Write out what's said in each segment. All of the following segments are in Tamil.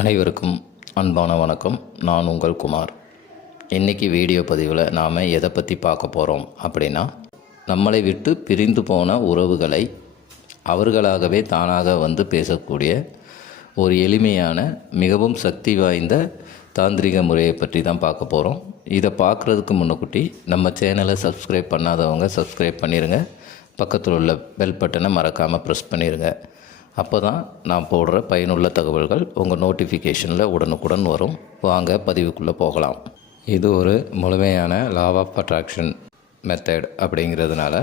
அனைவருக்கும் அன்பான வணக்கம். நான் உங்கள் குமார். இன்றைக்கி வீடியோ பதிவில் நாம் எதை பற்றி பார்க்க போகிறோம் அப்படின்னா, நம்மளை விட்டு பிரிந்து போன உறவுகளை அவர்களாகவே தானாக வந்து பேசக்கூடிய ஒரு எளிமையான மிகவும் சக்தி வாய்ந்த தாந்திரிக முறையை பற்றி தான் பார்க்க போகிறோம். இதை பார்க்குறதுக்கு முன்னக்கூட்டி நம்ம சேனலை சப்ஸ்கிரைப் பண்ணாதவங்க சப்ஸ்கிரைப் பண்ணிடுங்க. பக்கத்தில் உள்ள பெல் பட்டனை மறக்காமல் ப்ரெஸ் பண்ணிடுங்க. அப்போ தான் நான் போடுற பயனுள்ள தகவல்கள் உங்கள் நோட்டிஃபிகேஷனில் உடனுக்குடன் வரும். வாங்க பதிவுக்குள்ளே போகலாம். இது ஒரு முழுமையான லா ஆஃப் அட்ராக்ஷன் மெத்தட் அப்படிங்கிறதுனால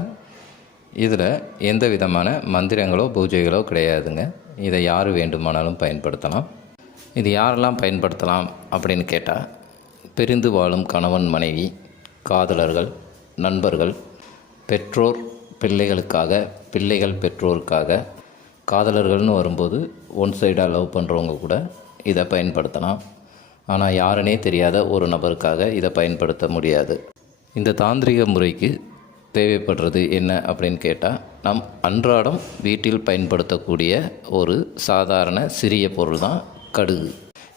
இதில் எந்த விதமான மந்திரங்களோ பூஜைகளோ கிடையாதுங்க. இதை யார் வேண்டுமானாலும் பயன்படுத்தலாம். இது யாரெல்லாம் பயன்படுத்தலாம் அப்படின்னு கேட்டால், பிரிந்து வாழும் கணவன் மனைவி, காதலர்கள், நண்பர்கள், பெற்றோர் பிள்ளைகளுக்காக, பிள்ளைகள் பெற்றோருக்காக, காதலர்கள்னு வரும்போது ஒன் சைடாக லவ் பண்ணுறவங்க கூட இதை பயன்படுத்தலாம். ஆனால் யாருனே தெரியாத ஒரு நபருக்காக இதை பயன்படுத்த முடியாது. இந்த தாந்திரிக முறைக்கு தேவைப்படுறது என்ன அப்படின்னு கேட்டால், நம் அன்றாடம் வீட்டில் பயன்படுத்தக்கூடிய ஒரு சாதாரண சிறிய பொருள் தான் கடுகு.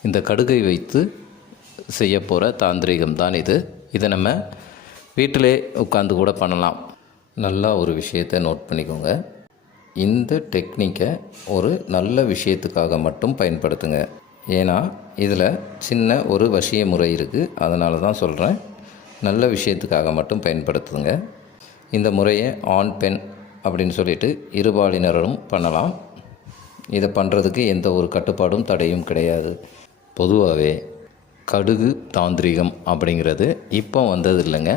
இந்த கடுகை வைத்து செய்ய போகிற தாந்திரிகம் தான் இது. இதை நம்ம வீட்டிலே உட்காந்து கூட பண்ணலாம். நல்லா ஒரு விஷயத்தை நோட் பண்ணிக்கோங்க. இந்த டெக்னிக்கை ஒரு நல்ல விஷயத்துக்காக மட்டும் பயன்படுத்துங்க. ஏன்னா இதில் சின்ன ஒரு வசிய முறை இருக்குது. அதனால தான் சொல்கிறேன், நல்ல விஷயத்துக்காக மட்டும் பயன்படுத்துங்க. இந்த முறையை ஆண் பெண் அப்படின்னு சொல்லிட்டு இருபாலினரும் பண்ணலாம். இதை பண்ணுறதுக்கு எந்த ஒரு கட்டுப்பாடும் தடையும் கிடையாது. பொதுவாகவே கடுகு தாந்திரிகம் அப்படிங்கிறது இப்போ வந்தது இல்லைங்க.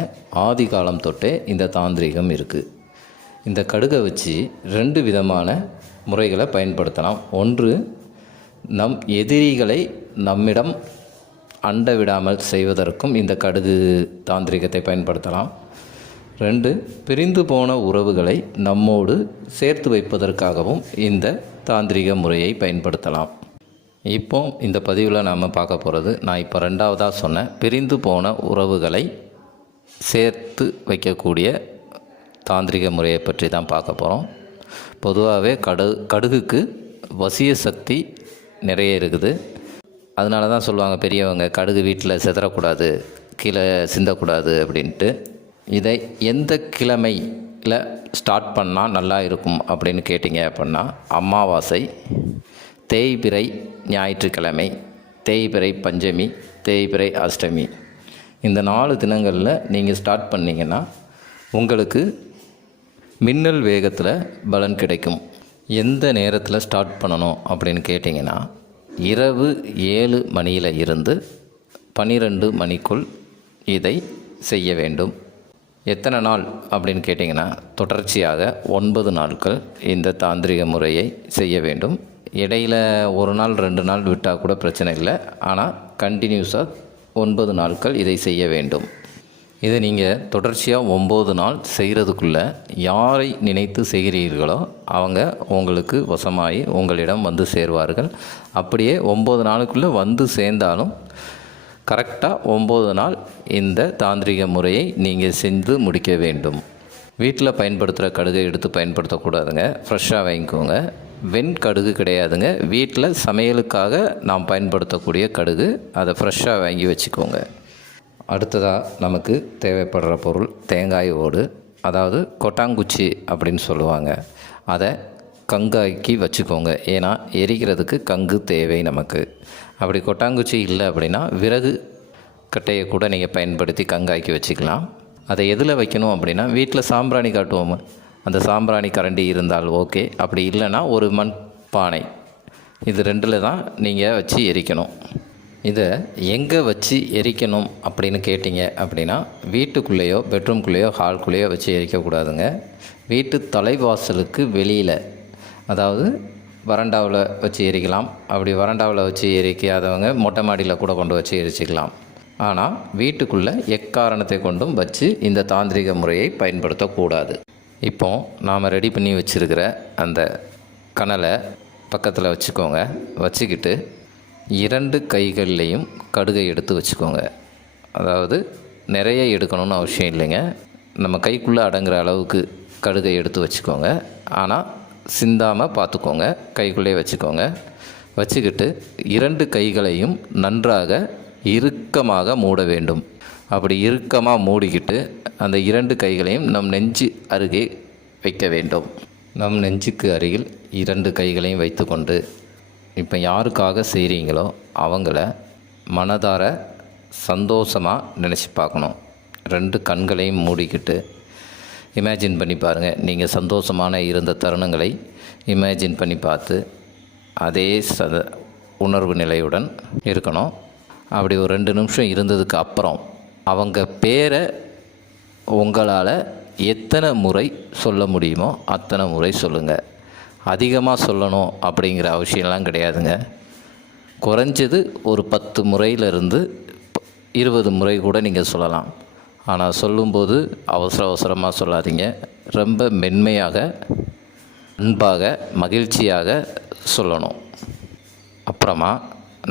ஆதி காலம் தொட்டே இந்த தாந்திரிகம் இருக்குது. இந்த கடுகை வச்சு 2 விதமான முறைகளை பயன்படுத்தலாம். ஒன்று, நம் எதிரிகளை நம்மிடம் அண்ட விடாமல் செய்வதற்கும் இந்த கடுகு தாந்திரிகத்தை பயன்படுத்தலாம். 2, பிரிந்து போன உறவுகளை நம்மோடு சேர்த்து வைப்பதற்காகவும் இந்த தாந்திரிக முறையை பயன்படுத்தலாம். இப்போ இந்த பதிவில் நாம் பார்க்க போகிறது, நான் இப்போ 2வதாக சொன்ன பிரிந்து போன உறவுகளை சேர்த்து வைக்கக்கூடிய தாந்திரிக முறையை பற்றி தான் பார்க்க போகிறோம். பொதுவாகவே கடுகுக்கு வசிய சக்தி நிறைய இருக்குது. அதனால தான் சொல்லுவாங்க பெரியவங்க, கடுகு வீட்டில் சிதறக்கூடாது, கீழே சிந்தக்கூடாது அப்படின்ட்டு. இதை எந்த கிழமையில் ஸ்டார்ட் பண்ணால் நல்லா இருக்கும் அப்படின்னு கேட்டிங்க அப்படின்னா, அமாவாசை, தேய்பிறை ஞாயிற்றுக்கிழமை, தேய்பிறை பஞ்சமி, தேய்பிறை அஷ்டமி, இந்த 4 தினங்களில் நீங்கள் ஸ்டார்ட் பண்ணிங்கன்னா உங்களுக்கு மின்னல் வேகத்தில் பலன் கிடைக்கும். எந்த நேரத்தில் ஸ்டார்ட் பண்ணணும் அப்படின்னு கேட்டிங்கன்னா, இரவு 7 மணியில் இருந்து 12 மணிக்குள் இதை செய்ய வேண்டும். எத்தனை நாள் அப்படின்னு கேட்டிங்கன்னா, தொடர்ச்சியாக 9 நாட்கள் இந்த தாந்திரிக முறையை செய்ய வேண்டும். இடையில் 1 நாள் 2 நாள் விட்டால் கூட பிரச்சனை இல்லை. ஆனால் கண்டினியூஸாக 9 நாட்கள் இதை செய்ய வேண்டும். இதை நீங்கள் தொடர்ச்சியாக 9 நாள் செய்கிறதுக்குள்ளே யாரை நினைத்து செய்கிறீர்களோ அவங்க உங்களுக்கு வசமாகி உங்களிடம் வந்து சேர்வார்கள். அப்படியே 9 நாளுக்குள்ளே வந்து சேர்ந்தாலும் கரெக்டாக 9 நாள் இந்த தாந்திரிக முறையை நீங்கள் செஞ்சு முடிக்க வேண்டும். வீட்டில் பயன்படுத்துகிற கடுகை எடுத்து பயன்படுத்தக்கூடாதுங்க. ஃப்ரெஷ்ஷாக வாங்கிக்கோங்க. வெண்கடுகு கிடையாதுங்க. வீட்டில் சமையலுக்காக நாம் பயன்படுத்தக்கூடிய கடுகு, அதை ஃப்ரெஷ்ஷாக வாங்கி வச்சுக்கோங்க. அடுத்ததாக நமக்கு தேவைப்படுற பொருள் தேங்காய் ஓடு, அதாவது கொட்டாங்குச்சி அப்படின்னு சொல்லுவாங்க. அதை கங்காய்க்கு வச்சுக்கோங்க. ஏன்னா எரிக்கிறதுக்கு கங்கு தேவை நமக்கு. அப்படி கொட்டாங்குச்சி இல்லை அப்படின்னா விறகு கட்டையை கூட நீங்கள் பயன்படுத்தி கங்காய்க்கு வச்சுக்கலாம். அதை எதில் வைக்கணும் அப்படின்னா, வீட்டில் சாம்பிராணி காட்டுவோம், அந்த சாம்பிராணி கரண்டி இருந்தால் ஓகே. அப்படி இல்லைன்னா ஒரு மண் பானை, இது 2ல் தான் நீங்கள் வச்சு எரிக்கணும். இதை எங்கே வச்சு எரிக்கணும் அப்படின்னு கேட்டிங்க அப்படின்னா, வீட்டுக்குள்ளேயோ பெட்ரூம்குள்ளேயோ ஹால்குள்ளேயோ வச்சு எரிக்கக்கூடாதுங்க. வீட்டு தலைவாசலுக்கு வெளியில், அதாவது வராண்டாவில் வச்சு எரிக்கலாம். அப்படி வராண்டாவில் வச்சு எரிக்காதவங்க மொட்டை மாடியில் கூட கொண்டு வச்சு எரிச்சிக்கலாம். ஆனால் வீட்டுக்குள்ளே எக்காரணத்தை கொண்டும் வச்சு இந்த தாந்திரிக முறையை பயன்படுத்தக்கூடாது. இப்போ நாம் ரெடி பண்ணி வச்சுருக்கிற அந்த கனலை பக்கத்தில் வச்சுக்கோங்க. வச்சுக்கிட்டு 2 கைகள்லேயும் கடுகை எடுத்து வச்சுக்கோங்க. அதாவது நிறைய எடுக்கணும்னு அவசியம் இல்லைங்க. நம்ம கைக்குள்ளே அடங்குற அளவுக்கு கடுகை எடுத்து வச்சுக்கோங்க. ஆனால் சிந்தாமல் பார்த்துக்கோங்க. கைக்குள்ளே வச்சுக்கோங்க. வச்சுக்கிட்டு 2 கைகளையும் நன்றாக இறுக்கமாக மூட வேண்டும். அப்படி இறுக்கமாக மூடிக்கிட்டு அந்த 2 கைகளையும் நம் நெஞ்சு அருகே வைக்க வேண்டும். நம் நெஞ்சுக்கு அருகில் 2 கைகளையும் வைத்துக்கொண்டு இப்போ யாருக்காக செய்கிறீங்களோ அவங்கள மனதார சந்தோஷமாக நினச்சி பார்க்கணும். 2 கண்களையும் மூடிக்கிட்டு இமேஜின் பண்ணி பாருங்கள். நீங்கள் சந்தோஷமான இருந்த தருணங்களை இமேஜின் பண்ணி பார்த்து அதே உணர்வு நிலையுடன் இருக்கணும். அப்படி ஒரு 2 நிமிஷம் இருந்ததுக்கு அப்புறம் அவங்க பேரை உங்களால் எத்தனை முறை சொல்ல முடியுமோ அத்தனை முறை சொல்லுங்கள். அதிகமாக சொல்லணும் அப்படிங்கிற அவசியம்லாம் கிடையாதுங்க. குறைஞ்சது ஒரு 10 முறையிலிருந்து 20 முறை கூட நீங்கள் சொல்லலாம். ஆனால் சொல்லும்போது அவசரமாக சொல்லாதீங்க. ரொம்ப மென்மையாக, அன்பாக, மகிழ்ச்சியாக சொல்லணும். அப்புறமா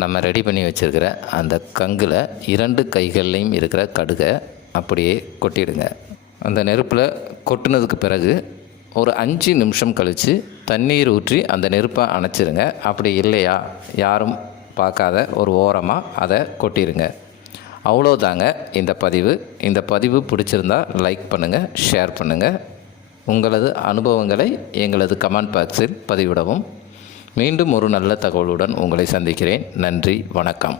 நம்ம ரெடி பண்ணி வச்சுருக்கிற அந்த கங்கில் 2 கைகள்லையும் இருக்கிற கடுகை அப்படியே கொட்டிடுங்க. அந்த நெருப்பில் கொட்டினதுக்கு பிறகு ஒரு 5 நிமிஷம் கழித்து தண்ணீர் ஊற்றி அந்த நெருப்பை அணைச்சிருங்க. அப்படி இல்லையா யாரும் பார்க்காத ஒரு ஓரமாக அதை கொட்டிடுங்க. அவ்வளோதாங்க இந்த பதிவு. இந்த பதிவு பிடிச்சிருந்தா லைக் பண்ணுங்கள், ஷேர் பண்ணுங்கள். உங்களது அனுபவங்களை எங்களது கமெண்ட் பாக்ஸில் பதிவிடவும். மீண்டும் ஒரு நல்ல தகவலுடன் உங்களை சந்திக்கிறேன். நன்றி, வணக்கம்.